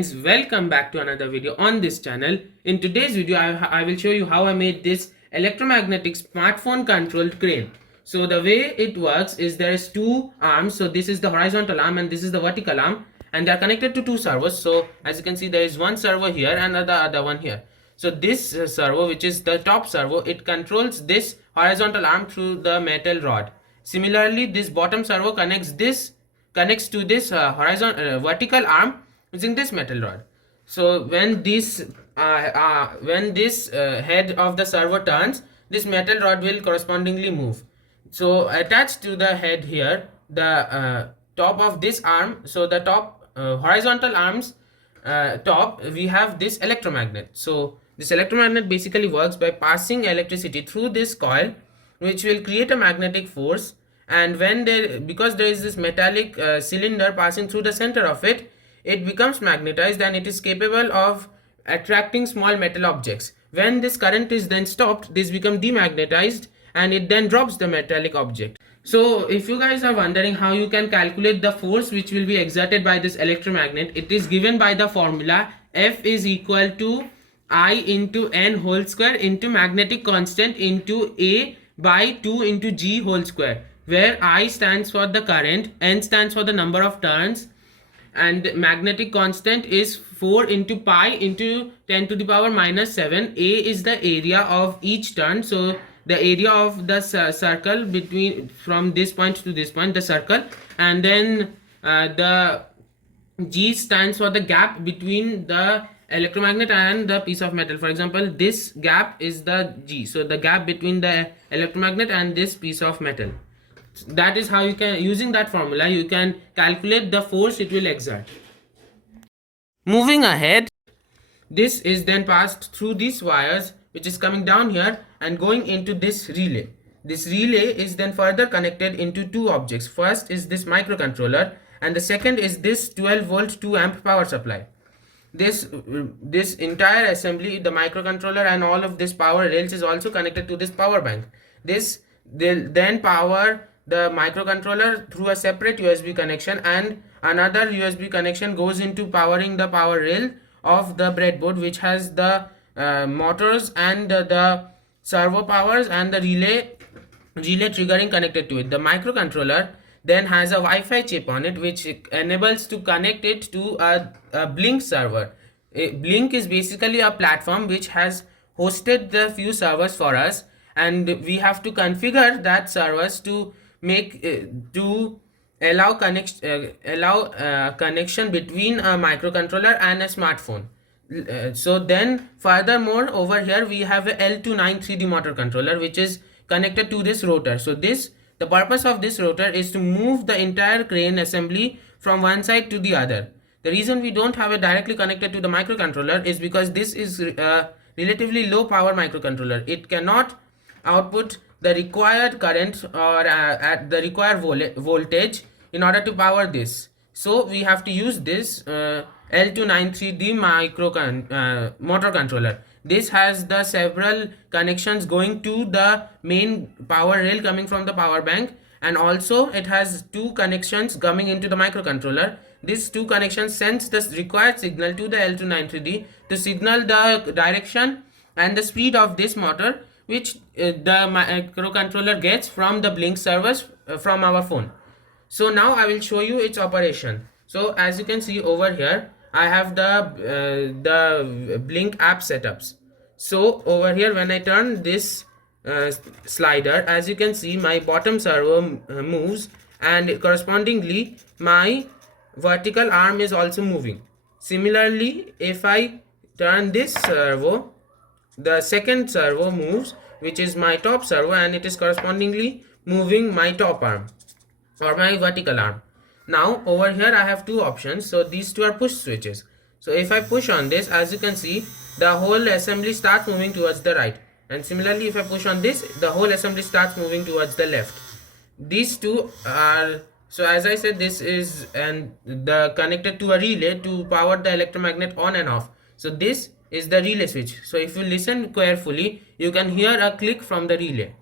Guys, welcome back to another video on this channel. In today's video I will show you how I made this electromagnetic smartphone controlled crane. So the way it works is there is two arms. So this is the horizontal arm and this is the vertical arm, and they are connected to two servos. So as you can see, there is one servo here and the other one here. So this servo, which is the top servo, it controls this horizontal arm through the metal rod. Similarly, this bottom servo connects to this vertical arm using this metal rod. So when this head of the servo turns, this metal rod will correspondingly move. So attached to the head here, the top of this arm, so the top horizontal arms top, we have this electromagnet. So this electromagnet basically works by passing electricity through this coil, which will create a magnetic force. And because there is this metallic cylinder passing through the center of it, it becomes magnetized and it is capable of attracting small metal objects. When this current is then stopped, this becomes demagnetized and it then drops the metallic object. So if you guys are wondering how you can calculate the force which will be exerted by this electromagnet, it is given by the formula F is equal to I into N whole square into magnetic constant into A by 2 into G whole square, where I stands for the current, N stands for the number of turns, and magnetic constant is 4 into pi into 10 to the power minus 7. A is the area of each turn, so the area of the circle between from this point to this point, the circle, and then the G stands for the gap between the electromagnet and the piece of metal. For example, this gap is the G, so the gap between the electromagnet and this piece of metal. That is how you can, using that formula, you can calculate the force it will exert. Moving ahead, this is then passed through these wires, which is coming down here and going into this relay. This relay is then further connected into two objects. First is this microcontroller and the second is this 12 volt 2 amp power supply. This entire assembly, the microcontroller and all of this power rails, is also connected to this power bank. This will then power the microcontroller through a separate USB connection, and another USB connection goes into powering the power rail of the breadboard, which has the motors and the servo powers and the relay triggering connected to it. The microcontroller then has a Wi-Fi chip on it, which enables to connect it to a Blynk server. Blynk is basically a platform which has hosted the few servers for us, and we have to configure that servers to make to allow connection between a microcontroller and a smartphone. So then furthermore, over here we have a L293D motor controller which is connected to this rotor. So the purpose of this rotor is to move the entire crane assembly from one side to the other. The reason we don't have it directly connected to the microcontroller is because this is a relatively low power microcontroller. It cannot output the required current or at the required voltage in order to power this. So we have to use this L293D motor controller. This has the several connections going to the main power rail coming from the power bank, and also it has two connections coming into the microcontroller. These two connections sends the required signal to the L293D to signal the direction and the speed of this motor, which the microcontroller gets from the Blynk servers from our phone. So now I will show you its operation. So as you can see over here, I have the Blynk app setups. So over here, when I turn this slider, as you can see, my bottom servo moves, and correspondingly my vertical arm is also moving. Similarly, if I turn this servo, the second servo moves, which is my top servo, and it is correspondingly moving my top arm or my vertical arm. Now over here I have two options. So these two are push switches. So if I push on this, as you can see, the whole assembly starts moving towards the right, and similarly if I push on this, the whole assembly starts moving towards the left. These two are, so as I said, this is connected to a relay to power the electromagnet on and off. So this is the relay switch. So if you listen carefully, you can hear a click from the relay.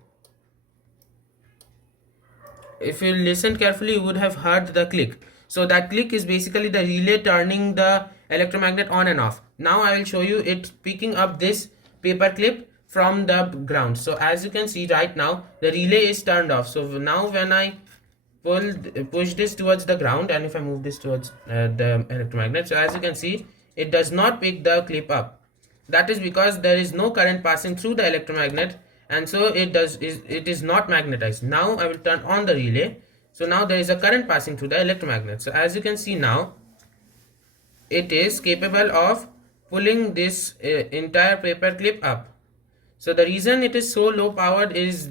If you listen carefully, you would have heard the click. So that click is basically the relay turning the electromagnet on and off. Now I will show you it picking up this paper clip from the ground. So as you can see right now, the relay is turned off. So now when I push this towards the ground, and if I move this towards the electromagnet, so as you can see, it does not pick the clip up. That is because there is no current passing through the electromagnet, and so it is not magnetized. Now I will turn on the relay. So now there is a current passing through the electromagnet. So as you can see now, it is capable of pulling this entire paper clip up. So the reason it is so low powered is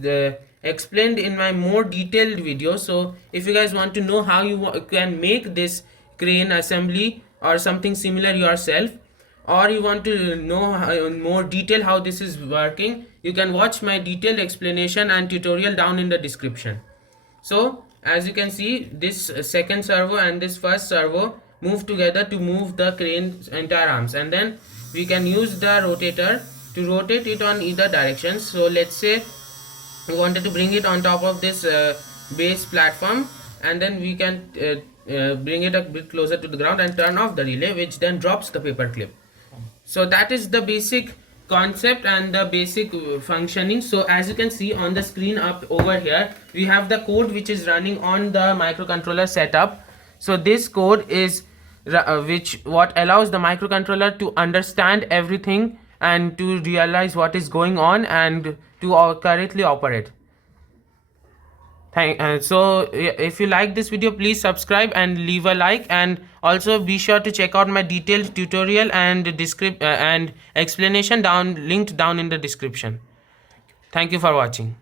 explained in my more detailed video. So if you guys want to know how you can make this crane assembly or something similar yourself, or you want to know in more detail how this is working, you can watch my detailed explanation and tutorial down in the description. So as you can see, this second servo and this first servo move together to move the crane's entire arms, and then we can use the rotator to rotate it on either direction. So let's say we wanted to bring it on top of this base platform, and then we can bring it a bit closer to the ground and turn off the relay, which then drops the paper clip. So that is the basic concept and the basic functioning. So as you can see on the screen up over here, we have the code which is running on the microcontroller setup. So this code is what allows the microcontroller to understand everything and to realize what is going on and to correctly operate. So if you like this video, please subscribe and leave a like, and also be sure to check out my detailed tutorial and and explanation linked down in the description. Thank you for watching.